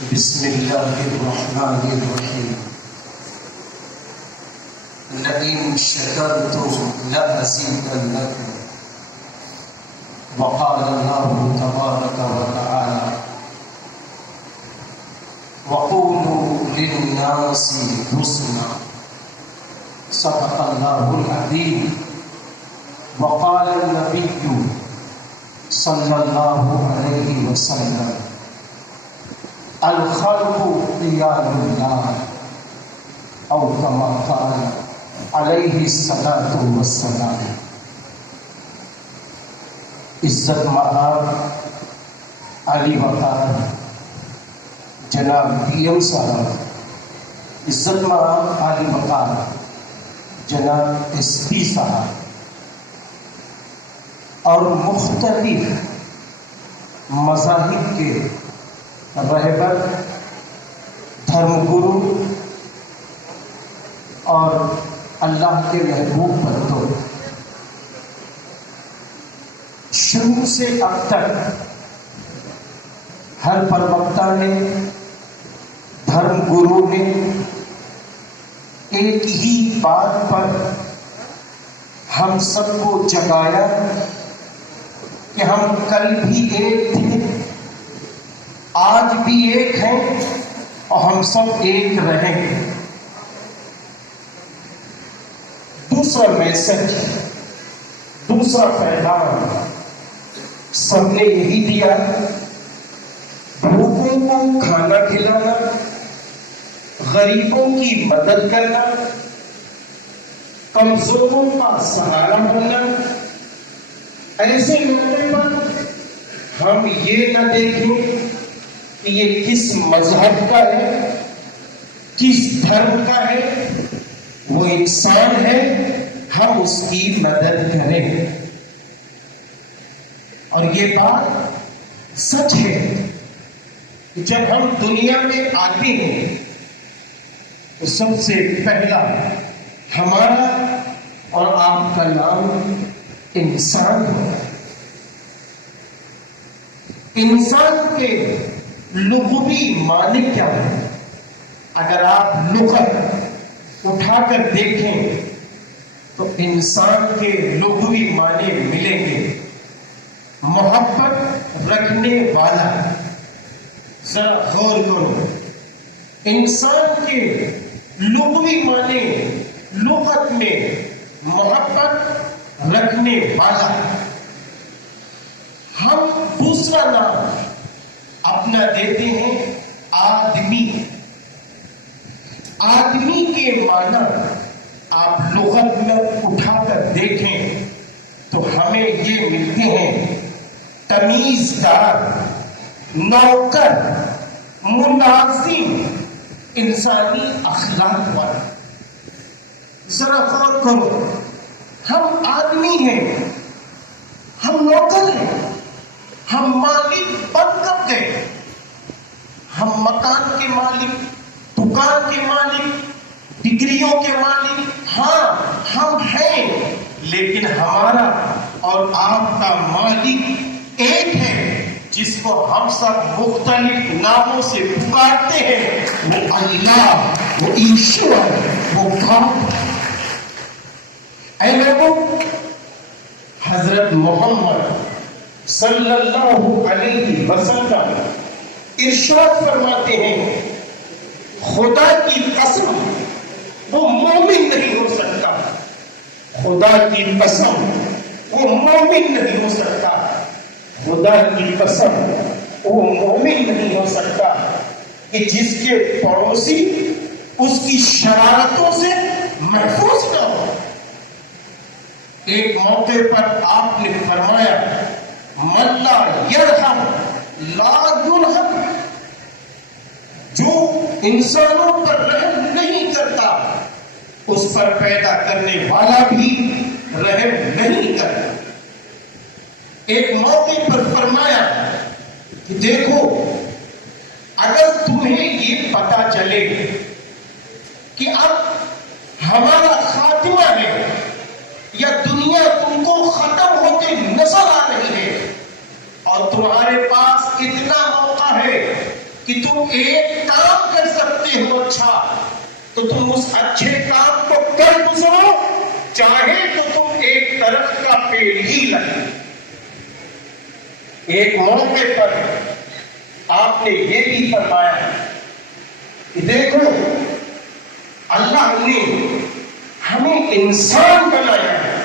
بسم الله الرحمن الرحيم. لئن شكرتم لأزيدنكم. وقال الله تبارك وتعالى: وقولوا للناس حسنا. صدق الله العظيم. وقال النبي صلى الله عليه وسلم: الخلق عيال الله، او كما قال علیہ الصلاۃ والسلام. عزت مآب علی وقار جناب پی ایم صاحب، عزت مآب علی وقار جناب ایس پی صاحب، اور مختلف مذاہب کے رہبر، دھرم گرو اور اللہ کے محبوب بندوں، شروع سے اب تک ہر پروکتا نے، دھرم گرو نے ایک ہی بات پر ہم سب کو جگایا کہ ہم کل بھی ایک تھے، آج بھی ایک ہیں اور ہم سب ایک رہیں گے. دوسرا میسج، دوسرا پیغام سب نے یہی دیا: بھوکوں کو کھانا کھلانا، غریبوں کی مدد کرنا، کمزوروں کا سہارا بننا. ایسے موقع پر ہم یہ نہ دیکھیں کہ یہ کس مذہب کا ہے، کس دھرم کا ہے، وہ انسان ہے، ہم اس کی مدد کریں. اور یہ بات سچ ہے کہ جب ہم دنیا میں آتے ہیں تو سب سے پہلا ہمارا اور آپ کا نام انسان ہے. انسان کے لغوی معنی کیا ہے؟ اگر آپ لغت اٹھا کر دیکھیں تو انسان کے لغوی معنی ملیں گے: محبت رکھنے والا. ذرا غور کرو، انسان کے لغوی معنی لغت میں محبت رکھنے والا. ہم دوسرا نام اپنا دیتے ہیں آدمی. آدمی کے معنی آپ لغت میں اٹھا کر دیکھیں تو ہمیں یہ ملتے ہیں: تمیزدار، نوکر، ملازم، انسانی اخلاق والا. ذرا غور کرو، ہم آدمی ہیں، ہم نوکر ہیں، ہم مالک بن کر گئے. ہم مکان کے مالک، دکان کے مالک، ڈگریوں کے مالک، ہاں ہم ہیں، لیکن ہمارا اور آپ کا مالک ایک ہے جس کو ہم سب مختلف ناموں سے پکارتے ہیں. وہ اللہ، وہ ایشور، وہ گاڈ. اے لوگوں، حضرت محمد صلی اللہ علیہ وسلم ارشاد فرماتے ہیں: خدا کی قسم وہ مومن نہیں ہو سکتا. خدا کی قسم وہ مومن نہیں ہو سکتا. خدا کی قسم وہ مومن نہیں ہو سکتا کہ جس کے پڑوسی اس کی شرارتوں سے محفوظ نہ ہو. ایک موقع پر آپ نے فرمایا: من لا یرحم لا یرحم. جو انسانوں پر رحم نہیں کرتا اس پر پیدا کرنے والا بھی رحم نہیں کرتا. ایک موقع پر فرمایا کہ دیکھو، اگر تمہیں یہ پتا چلے کہ اب ہمارا خاتمہ ہے یا دنیا تم کو ختم ہوتے نظر آ رہی ہے اور تمہارے پاس اتنا موقع ہے کہ تم ایک کام کر سکتے ہو اچھا، تو تم اس اچھے کام کو کر گزرو، چاہے تو تم ایک درخت کا پیڑ ہی لگے۔ ایک موقع پر آپ نے یہ بھی فرمایا کہ دیکھو اللہ نے ہمیں انسان بنایا ہے،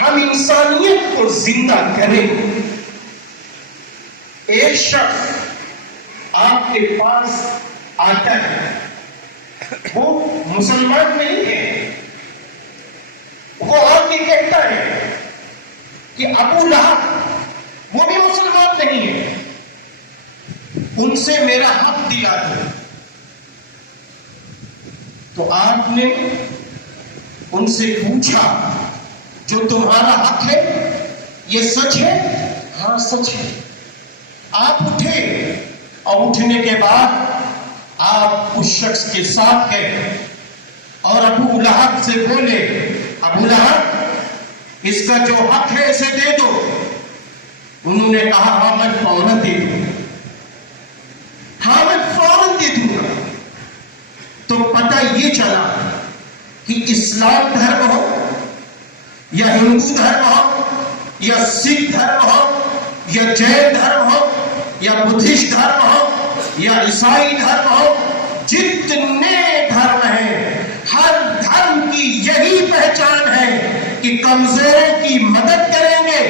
ہم انسانیت کو زندہ کریں۔ ایک شخص آپ کے پاس آتا ہے، وہ مسلمان نہیں ہے، وہ آ کے کہتا ہے کہ ابو لہب وہ بھی مسلمان نہیں ہے، ان سے میرا حق دلا دو۔ تو آپ نے ان سے پوچھا جو تمہارا حق ہے یہ سچ ہے؟ ہاں سچ ہے۔ آپ اٹھے اور اٹھنے کے بعد آپ اس شخص کے ساتھ گئے اور ابو لہب سے بولے، ابو لہب اس کا جو حق ہے اسے دے دو۔ انہوں نے کہا ہاں میں فوراً دے دوں گا، ہاں میں فوراً دے دوں گا۔ تو پتہ یہ چلا کہ اسلام دھرم ہو یا ہندو دھرم ہو یا سکھ دھرم ہو یا جین دھرم ہو یا بدھسٹ دھرم ہو یا عیسائی دھرم ہو، جتنے دھرم ہیں ہر دھرم کی یہی پہچان ہے کہ کمزوروں کی مدد کریں گے،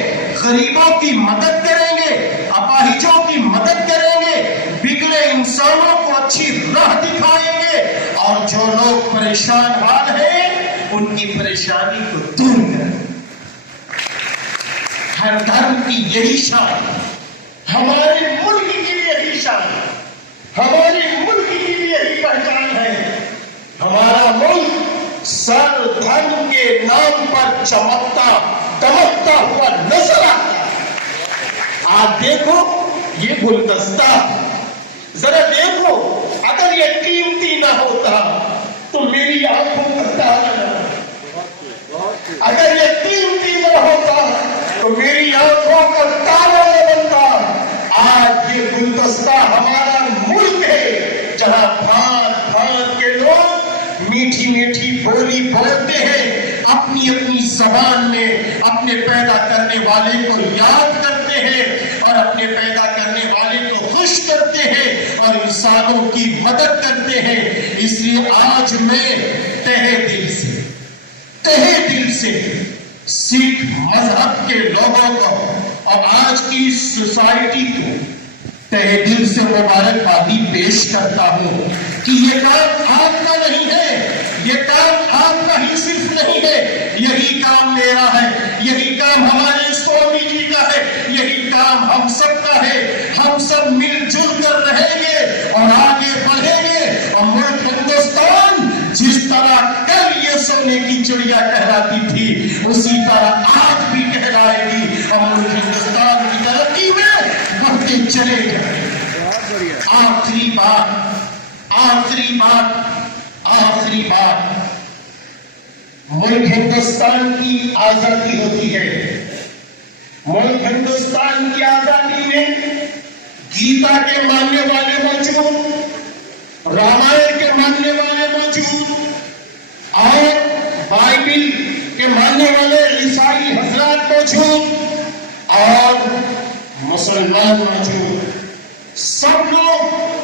غریبوں کی مدد کریں گے، اپاہجوں کی مدد کریں گے، بگڑے انسانوں کو اچھی راہ دکھائیں گے، اور جو لوگ پریشان حال ہیں ان کی پریشانی کو دور کریں۔ ہر دھرم کی یہی شان، ہمارے ملک کی بھی یہی شان، ہمارے ملک کی بھی یہی پہچان ہے۔ ہمارا ملک سر دھرم کے نام پر چمکتا دمکتا ہوا نظر آتا ہے۔ آپ دیکھو یہ گلدستہ، ذرا دیکھو اگر یہ قیمتی نہ ہوتا تو میری آنکھوں کا تالا نہ ہوتا، اگر یہ قیمتی نہ ہوتا تو میری آنکھوں کا تالا نہ بنتا۔ آج یہ گلدستہ ہمارا ملک ہے جہاں بھانت بھانت کے لوگ میٹھی میٹھی بولی بولتے ہیں، اپنی اپنی زبان میں اپنے پیدا کرنے والے کو یاد کرتے ہیں اور اپنے پیدا کرنے والے کو خوش کرتے ہیں اور انسانوں کی مدد کرتے ہیں۔ اس لیے آج میں تہہ دل سے سکھ مذہب کے لوگوں کو اور آج کی سوسائٹی کو تہہ دل سے مبارکبادی پیش کرتا ہوں کہ یہ کام آپ کا نہیں ہے، یہ کام آپ کا ہی صرف نہیں ہے، یہی کام میرا ہے، یہی کام ہمارے سوامی جی کا ہے، یہی کام ہم سب کا ہے۔ ہم سب مل جل کر رہیں گے اور آگے بڑھیں گے، اور ملک ہندوستان جس طرح کل یہ سونے کی چڑیا کہلاتی تھی اسی طرح آج بھی کہلائے گی، اور ملک ہندوستان کی ترقی میں بڑھتے چلے جائیں۔ آخری بات، ملک ہندوستان کی آزادی ہوتی ہے، ملک ہندوستان کی آزادی میں گیتا کے ماننے والے موجود، رامائن کے ماننے والے موجود، اور بائبل کے ماننے والے عیسائی حضرات موجود اور مسلمان موجود، سب لوگ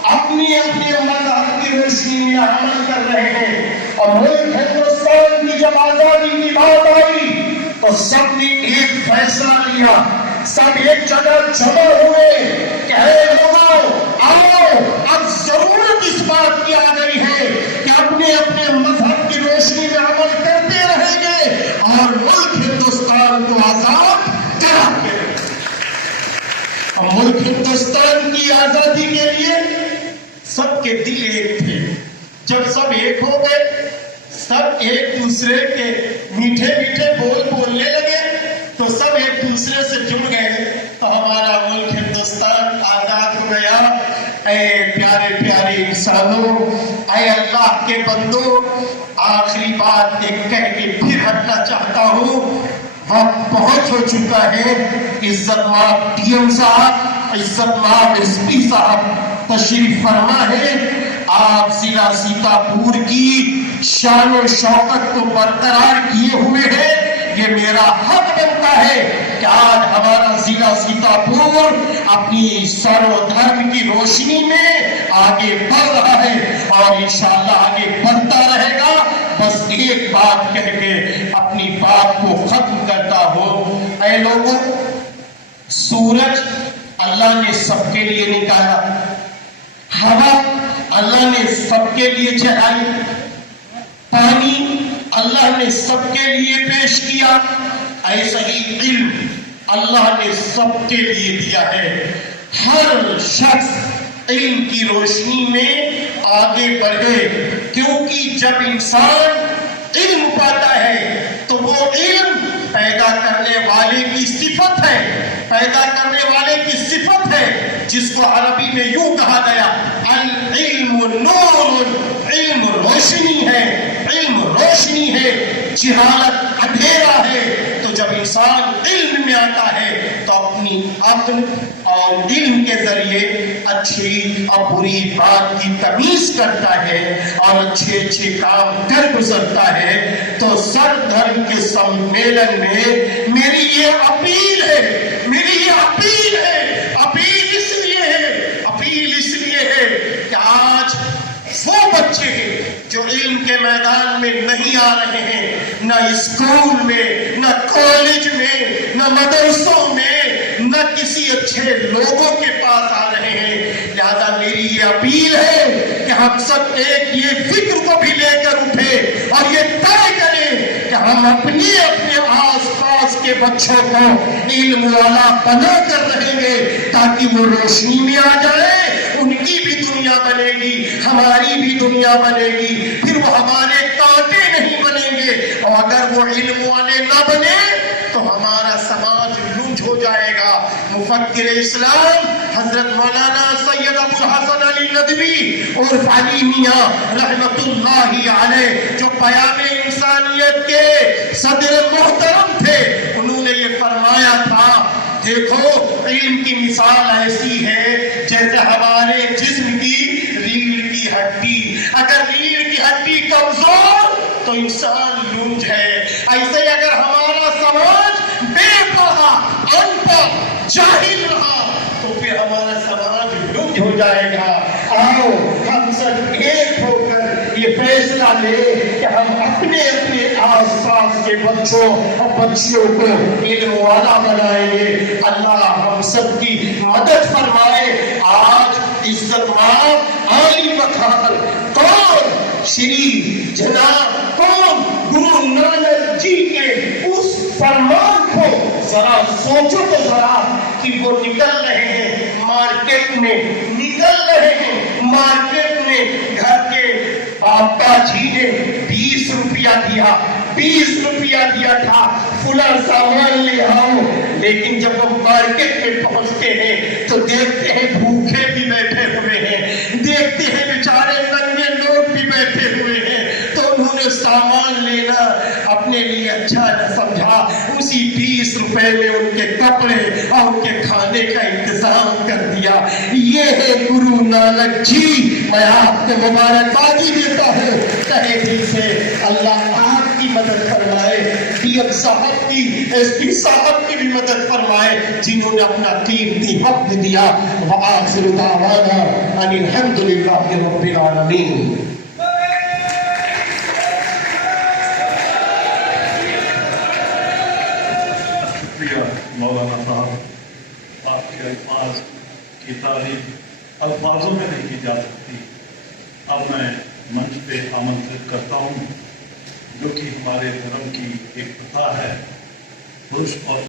اپنی اپنی مذہب کی روشنی میں عمل کر رہے ہیں۔ اور ملک ہندوستان کی جب آزادی کی بات آئی تو سب نے ایک فیصلہ لیا، سب ایک جگہ جمع ہوئے کہ اے لوگوں آؤ، اب ضرورت اس بات کی آ گئی ہے کہ اپنے اپنے مذہب کی روشنی میں عمل کرتے رہیں گے اور ملک ہندوستان کو آزاد کرا کے۔ اور ملک ہندوستان کی آزادی کے لیے سب کے دل ایک تھے۔ جب سب ایک ہو گئے، سب ایک دوسرے کے میٹھے میٹھے بول بولنے لگے تو سب ایک دوسرے سے جڑ گئے تو ہمارا ملک ہندوستان آزاد ہو گیا۔ اے پیارے پیارے انسانوں، اے اللہ کے بندوں، آخری بات ایک کہہ کے پھر ہٹنا چاہتا ہوں۔ وقت پہنچ ہو چکا ہے، عزت مآب ڈی ایم صاحب، عزت مآب ایس پی صاحب، تشریف فرما ہے. آپ ضلع سیتاپور کی شان و شوکت کو برقرار کیے ہوئے ہیں. یہ میرا حق بنتا ہے کہ آج ہمارا ضلع سیتاپور اپنی سر و دھرم کی روشنی میں آگے بڑھ رہا ہے اور انشاءاللہ آگے بڑھتا رہے گا. بس ایک بات کہہ کے اپنی بات کو ختم کرتا ہوں. اے لوگوں، سورج اللہ نے سب کے لیے نکالا، ہوا اللہ نے سب کے لیے چلائی، پانی اللہ نے سب کے لیے پیش کیا. ایسا ہی علم اللہ نے سب کے لیے دیا ہے. ہر شخص علم کی روشنی میں آگے بڑھے، کیونکہ جب انسان علم پاتا ہے تو وہ علم پیدا کرنے والے کی صفت ہے، پیدا کرنے والے کی صفت ہے، جس کو عربی میں یوں کہا گیا العلم نور، علم روشنی ہے، علم روشنی ہے، جہالت اندھیرا ہے. تو جب انسان علم میں آتا ہے تو اپنی عقل اور علم کے ذریعے اچھی اور بری بات کی تمیز کرتا ہے اور اچھے اچھے کام کر گزرتا ہے. تو سر دھرم کے سمیلن میں میری یہ اپیل ہے، میری یہ اپیل ہے، اپیل اس لیے ہے کہ آج وہ بچے جو علم کے میدان میں نہیں آ رہے ہیں، نہ اسکول میں، نہ کالج میں، نہ مدرسوں میں، نہ کسی اچھے لوگوں کے پاس آ رہے ہیں. لہذا میری یہ اپیل ہے کہ ہم سب ایک یہ فکر کو بھی لے کر اٹھے اور یہ طے کریں کہ ہم اپنے آس پاس کے بچوں کو علم والا بنا کر رہیں گے تاکہ وہ روشنی میں آ جائے. ان کی بھی دنیا بنے گی، ہماری بھی دنیا بنے گی، پھر وہ ہمارے کانٹے نہیں بنیں گے. اور اگر وہ علم والے نہ بنے تو ہمارا سماج لوٹ ہو جائے گا. مفکر اسلام حضرت مولانا سید ابو الحسن علی ندوی عرف علی میاں رحمت اللہ علیہ، جو پیام انسانیت کے صدر محترم تھے، انہوں نے یہ فرمایا تھا، دیکھو علم کی مثال ایسی ہے جیسے ہمارے جسم کی ریڑھ کی ہڈی. اگر ریڑھ کی ہڈی کمزور تو انسان لوٹ ہے. ایسے اگر ہمارا سماج بے پڑھا، ان پڑھ، جاہل رہا تو پھر ہمارا سماج لوٹ ہو جائے گا. آؤ ہم سب ایک ہو کر یہ فیصلہ لے کہ ہم اپنے آس پاس کے بچوں اور بچیوں کو علم والا بنائیں گے. اللہ ہم سب کی مدد فرمائے. آج عزت مآب عالی مقام کون شری جناب کون گرو نانک جی کے اس فرمان کو ذرا سوچو تو ذرا کہ وہ نکل رہے ہیں مارکیٹ میں، نکل رہے ہیں مارکیٹ میں. گھر کے آپا جی نے 20 روپیہ دیا، 20 روپیہ دیا تھا فلاں سامان لے آؤ، لیکن جب ہم مارکیٹ میں پہنچتے ہیں تو دیکھتے ہیں بھوکے بھی بیٹھے ہوئے ہیں، دیکھتے ہیں بیچارے ننگے لوگ بھی بیٹھے ہوئے ہیں. تو انہوں نے سامان لینا اپنے لیے اچھا نہ سمجھا، اسی 20 روپے میں ان کے کپڑے اور ان کے کھانے کا انتظام کر دیا. یہ ہے گرو نانک جی. میں آپ کو مبارکبادی دیتا ہوں تہہ دل سے. اللہ آپ کی مدد فرمائے، ڈی ایم صاحب کی، ایس پی صاحب کی بھی مدد فرمائے جنہوں نے اپنا قیمتی وقت دیا. وآخر دعوانا ان الحمد للہ رب العالمین. مولانا صاحب، آپ کے الفاظ کی تعریف الفاظوں میں نہیں کی جا سکتی. اب میں منچ پہ آمنترت کرتا ہوں جو کہ ہمارے دھرم کی ایک پرتھا ہے، پروش اور